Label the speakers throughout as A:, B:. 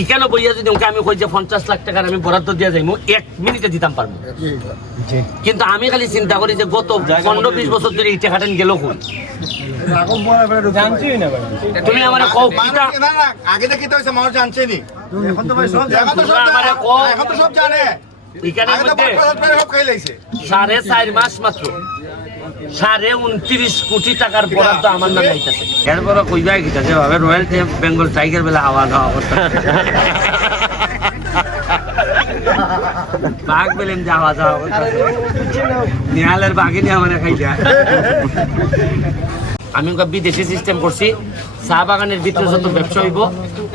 A: ইখানে বইয়া যদি ওকে আমি কই যে পঞ্চাশ লাখ টাকার আমি বরাদ্দ দিয়ে যাইমু এক মিনিটে দিতাম পারব কিন্তু আমি খালি চিন্তা করি যে গত পনেরো বিশ বছর ধরে ইটা খাটেন গেল কোন তুমি আমার কও কিটা
B: আগে থেকে তো হয়েছে মানুষ জানছে নি।
C: এখন তো ভাই সব
B: এখন তো সব জানে।
A: মধ্যে সাড়ে চার মাস মাত্র। সাড়ে উনত্রিশ কোটি টাকার বরাদ্দ আমার নামে আইতাছে। কইবা ভাবে রয়্যাল বেঙ্গল টাইগার বেলা হাওয়া খাওয়া করতে বাঘ বেলেন যে হাওয়া যাওয়া নিহালের বাঘে নিয়ে মানে খাই আমি ওকে বিদেশি সিস্টেম করছি। চা বাগানের ভিতরে যত ব্যবসা হইব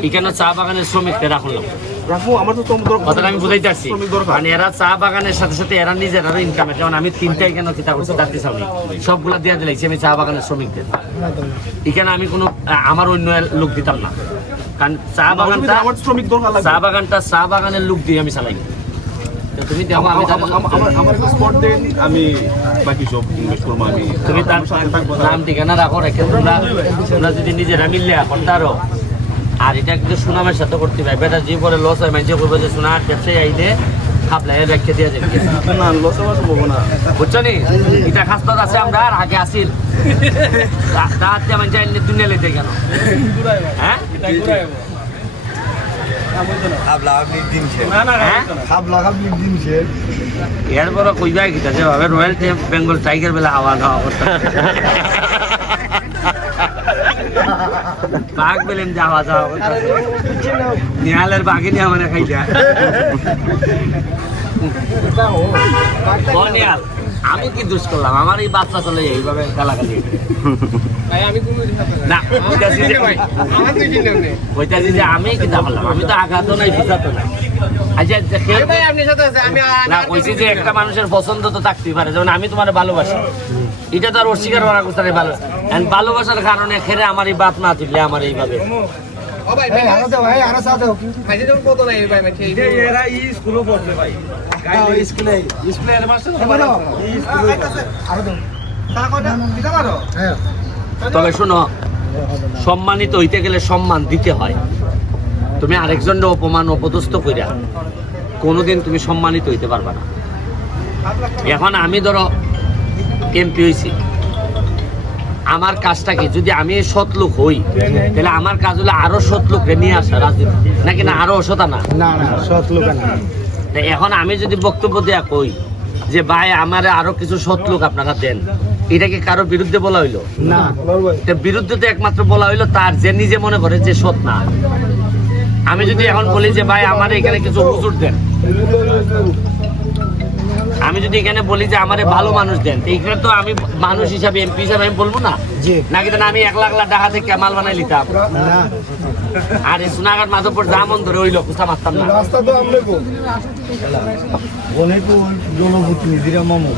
A: এখানে চা বাগানের শ্রমিকদের রাখলাম
C: রাখব আমার তো তোমার দরকার
A: আমি বুঝাইতে পারছি মানে এরা চা বাগানের সাথে সাথে এরা নিজেরাও ইনকাম যেমন আমি তিনটাই কেন চিন্তা করছি তার সামনে সবগুলা দিয়ে দিলাইছি আমি চা বাগানের শ্রমিকদের। এখানে আমি কোনো আমার অন্য লোক দিতাম না। কারণ চা বাগানটা
C: আমার শ্রমিক দরকার
A: চা বাগানটা চা বাগানের লোক দিয়ে আমি চালাই। তুমি দেখো আমি
C: আমার- আমার আমার একটা স্পট দেন আমি বাকি সব ইনভেস্ট করব আমি
A: তুমি তার নাম ঠিকানা রাখো রেখে তোমরা তোমরা যদি নিজেরা মিললে এখন তারও আর এটা কিন্তু সুনামের সাথে করতে হবে বেটা যে পরে লস হয় মানুষে করবে যে সোনা ব্যবসায়ী আইলে খাপলাই রেখে দিয়ে যাবে
C: না লস সম্ভব না।
A: বুঝছ নি? এটা আছে আমরা আর আগে আসিল। তাহাতে আমার জানলে দুনিয়া লেতে কেন হ্যাঁ? হ্যাঁ? এরপরে কইবা যে ভাবে রয়্যাল বেঙ্গল টাইগার বেলা হাওয়া খাওয়া করতে বাঘ যে হাওয়া যাওয়া করতে নিহালের বাঘে নিয়ে মানে খাই নিহাল আমি কি দোষ করলাম? আমার এই বাচ্চা চলে এইভাবে গালাগালি। না কইতাছি যে আমি কি বললাম? আমি তো আঘাত নাই আচ্ছা কইছি যে একটা মানুষের পছন্দ তো থাকতেই পারে যেমন আমি তোমার ভালোবাসি। এটা তো আর অস্বীকার করা করতে পারি ভালো। And ভালোবাসার কারণে খেরে আমার এই বাপ না তুললে আমার এইভাবে। তবে শোনো সম্মানিত হইতে গেলে সম্মান দিতে হয়। তুমি আরেকজনের অপমান অপদস্থ কইরা কোনোদিন তুমি সম্মানিত হইতে পারবা না। এখন আমি ধরো এমপি হয়েছি। আমার কাজটা কি যদি আমি সৎ লোক হই তাহলে আমার কাজ হলো আরও সৎ লোককে নিয়ে আসা রাজনীতি নাকি না আরও অসতা না?
B: না না সৎ লোক না।
A: এখন আমি যদি বক্তব্য দেয়া কই যে ভাই আমার আরও কিছু সৎ লোক আপনারা দেন এটা কি কারও বিরুদ্ধে বলা হইল?
B: না।
A: বিরুদ্ধে তো একমাত্র বলা হইল তার যে নিজে মনে করে যে সৎ না। আমি যদি এখন বলি যে ভাই আমার এখানে কিছু হুজুর দেন আমি যদি এখানে বলি যে আমারে ভালো মানুষ দেন তো এখানে তো আমি মানুষ হিসাবে এমপি হিসাবে আমি বলব না। নাকি তো না আমি এক লাখ লাখ টাকা থেকে কামাল বানাই লিতাম
B: না।
A: আর এই সোনাঘাট মাধবপুর জামন ধরে ওই লোক কুস্তা মারতাম না।
B: রাস্তা তো আমলে কো অনেক জনপ্রতিনিধিরা মামু।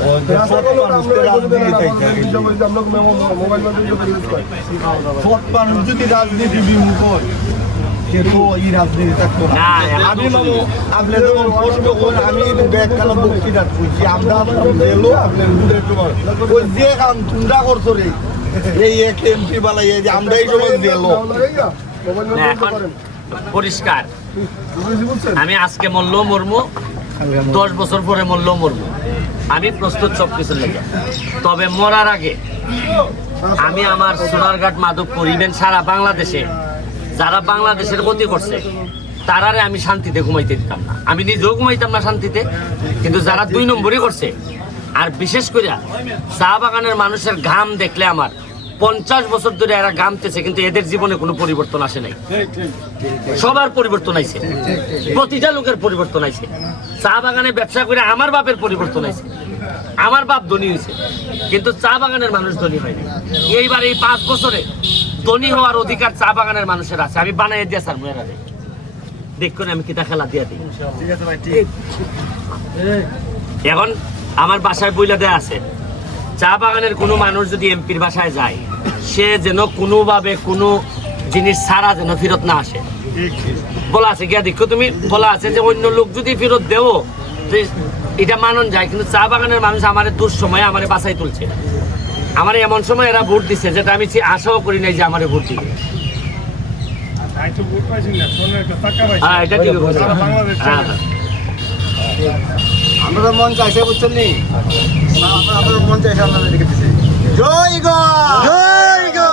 B: মানুষ যদি রাজনীতি বিমুখ হয় সে তো এই রাজনীতি থাকতো না
A: না,
B: আমি মামু আপনি যখন প্রশ্ন করেন আমি ব্যাগখানা বক্তৃতা করছি আমরা আপনার আপনার ঘুরে তোমার ওই যে কাম তোমরা করছ রে এই এক এমপি বালাই এই যে আমরা এই সময় দিল
A: এখন পরিষ্কার। আমি আজকে মরল মরমু দশ বছর পরে মরল মরমু আমি প্রস্তুত সব কিছু লেগে। তবে মরার আগে আমি আমার সোনারঘাট মাধবপুর ইভেন সারা বাংলাদেশে যারা বাংলাদেশের ক্ষতি করছে, তারারে আমি শান্তিতে ঘুমাইতে দিতাম না। আমি নিজেও ঘুমাইতাম না শান্তিতে, কিন্তু যারা দুই নম্বরই করছে, আর বিশেষ করে চা বাগানের মানুষের ঘাম দেখলে আমার পঞ্চাশ বছর ধরে এরা ঘামতেছে, কিন্তু এদের জীবনে কোনো পরিবর্তন আসে নাই। সবার পরিবর্তন আইছে। প্রতিটা লোকের পরিবর্তন আইছে। চা বাগানে ব্যবসা করে আমার বাপের পরিবর্তন আইছে। আমার বাপ ধনী হয়েছে কিন্তু চা বাগানের মানুষ ধনী হয়নি এইবার এই পাঁচ বছরে ধনী হওয়ার অধিকার চা বাগানের মানুষের আছে। আমি বানাই দিয়া স্যার মেয়েরা দেখুন আমি কিতা খেলা দিয়া দিই। এখন আমার বাসায় বইলা দেয়া আছে চা বাগানের কোনো মানুষ যদি এমপির বাসায় যায় সে যেন কোনোভাবে কোনো জিনিস ছাড়া যেন ফেরত না আসে। বলা আছে গিয়া দেখো তুমি বলা আছে যে অন্য লোক যদি ফেরত দেও এটা মানন যায় কিন্তু চা বাগানের মানুষ আমার দুঃসময়ে আমার বাসায় তুলছে। আমার এমন সময় এরা ভোট দিচ্ছে যেটা আমি আশাও করি নাই যে আমার ভোট দিবে। হ্যাঁ বলছো হ্যাঁ হ্যাঁ।
B: আমরা মন চাইছে বুঝছেন নি? আমাদের মন চাইছে আপনাদের দিকে জয় গো জয় গো।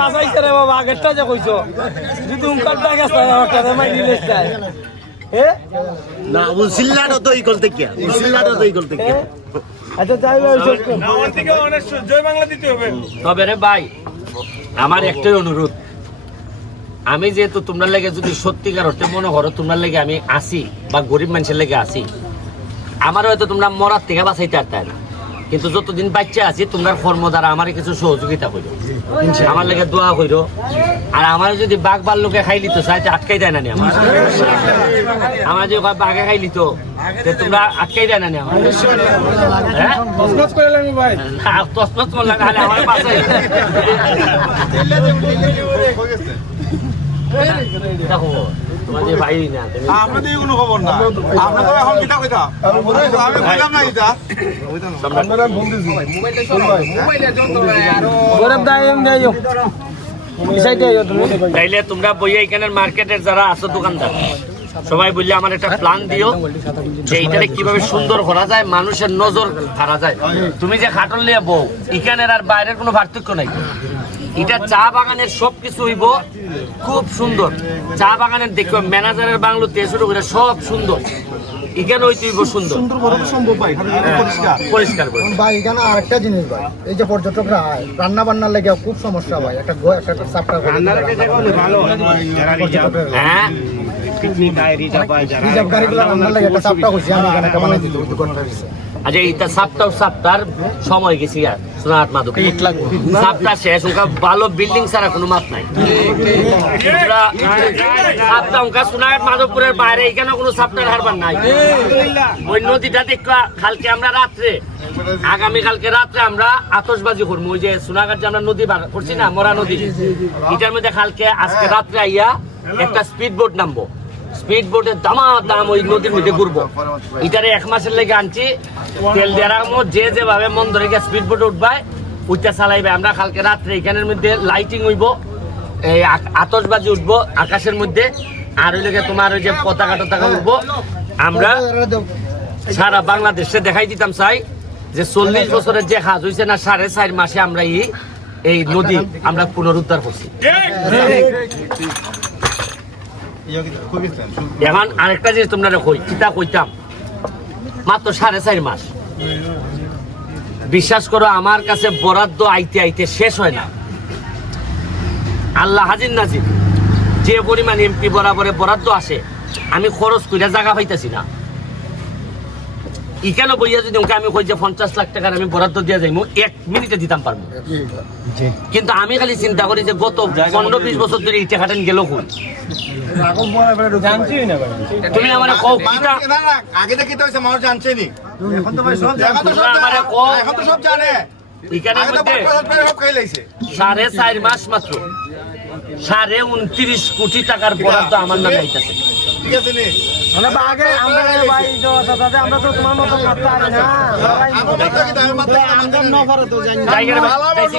D: বাঁচাইছে রে বাবা আগেরটা যে কইছো। যদি উনকার টাকা চাই আমাকে
E: না উসিল্লাটা তো এই করতে কি উসিল্লাটা তো এই করতে কি
D: এ? আচ্ছা যাই ভাই
A: তবে রে ভাই আমার একটাই অনুরোধ। আমি যেহেতু তোমরা লেগে যদি সত্যিকার অর্থে মনে করো তোমরা লেগে আমি আসি বা গরিব মানুষের লেগে আসি আমার হয়তো তোমরা মরার থেকে বাঁচাইতে পারতাম। কিন্তু যতদিন বাচ্চা আছি তোমরা কর্ম দ্বারা আমার কিছু সহযোগিতা করো আমার লেগে দোয়া করো আর আমার যদি বাঘ বাল লোকে খাই লিতো চাইতে আটকাই দেয় না আমার। আমার যদি বাঘে খাই লিতো তে তোমরা আটকাই দেয় না আমার। পাশে। দেখো, তোমার যে ভাই না, তুমি-
C: আপনাদের কোনো খবর না আপনাদের এখন কিতা কইতা? আমি কইলাম না কিতা
D: গরিব দাই এম দেই বিষয়টা আইও তুমি।
A: তাইলে তোমরা বইয়া এখানের মার্কেটের যারা আছো দোকানদার সবাই বললে আমার একটা প্ল্যান দিও যে এইটারে কীভাবে সুন্দর করা যায় মানুষের নজর কারা যায়। তুমি যে খাটল নিয়ে বউ এখানের আর বাইরের কোনো পার্থক্য নাই। এটা চা বাগানের সব কিছু হইব খুব সুন্দর। চা বাগানের দেখবে ম্যানেজারের বাংলো শুরু করে সব সুন্দর। এখানে হইতে হইব সুন্দর।
C: সুন্দর করা সম্ভব ভাই পরিষ্কার।
A: পরিষ্কার করে।
F: ভাই এখানে আরেকটা জিনিস ভাই এই যে পর্যটকরা হয় রান্না বান্নার লেগে খুব সমস্যা ভাই একটা গো- একটা চাপটা
A: হ্যাঁ।
F: রিজার্ভ গাড়িগুলো রান্নার লেগে একটা চাপটা হয়েছে আমি এখানে একটা বানাই দিতে
A: আচ্ছা এইটা সাপটাও সাপটার সময় গেছি আর সোনাহাট মাধব সাপটা শেষ ওখানে ভালো বিল্ডিং ছাড়া কোনো মাপ নাই। তোমরা সাপটা সোনাহাট মাধবপুরের বাইরে এখানে কোনো সাপটার হারবার নাই। ওই নদীটা দেখা কালকে আমরা রাত্রে আগামী কালকে রাত্রে আমরা আতশবাজি করব ওই যে সোনাঘাট যে আমরা নদী করছি না মরা নদী এটার মধ্যে কালকে আজকে রাত্রে আইয়া একটা স্পিড বোট নামবো। স্পিড বোটের দামা দাম ওই নদীর মধ্যে ঘুরবো। এটারে এক মাসের লেগে আনছি, তেল দেওয়ার যে যেভাবে মন ধরে গিয়ে স্পিড বোটে উঠবাই ওইটা চালাইবে। আমরা কালকে রাত্রে এখানের মধ্যে লাইটিং হইব, এই আতশবাজি উঠবো আকাশের মধ্যে। আর ওই লেগে তোমার ওই যে পতাকা টতাকা উঠবো। আমরা সারা বাংলাদেশে দেখাই দিতাম চাই যে চল্লিশ বছরের যে হাজ হয়েছে না, সাড়ে চার মাসে আমরা এই নদী আমরা পুনরুদ্ধার করছি। এখন আরেকটা জিনিস তোমরা কই কিতা কইতাম, মাত্র সাড়ে চার মাস। বিশ্বাস করো, আমার কাছে বরাদ্দ আইতে আইতে শেষ হয় না। আল্লাহ হাজির নাজির। যে পরিমাণ এমপি বরাবরে বরাদ্দ আসে, আমি খরচ কইরা জায়গা পাইতেছি না। ইখানে বইয়া যদি ওকে আমি কই যে পঞ্চাশ লাখ টাকার আমি বরাদ্দ দিয়ে যাইমু এক মিনিটে দিতাম পারব কিন্তু আমি খালি চিন্তা করি যে গত পনেরো বিশ বছর ধরে ইটা খাটেন গেল কই? তুমি আমার কও
C: না আগে থেকে তো হইছে মানুষ জানছে নি। এখন তো ভাই সব এখন তো সব
A: আমারে
C: জানে।
A: কও।
C: এখন তো সব জানে।
A: এখানের মধ্যে
C: সব খাই লাইছে।
A: সাড়ে চার মাস মাত্র সাড়ে উনত্রিশ কোটি টাকার বরাদ্দ আমার নামে আইতাছে।
C: ঠিক আছে নি
D: আগে আমরা ভাই তো দাদা আমরা তো তোমার মতো মাত্র আই না
C: আমার মাথা কি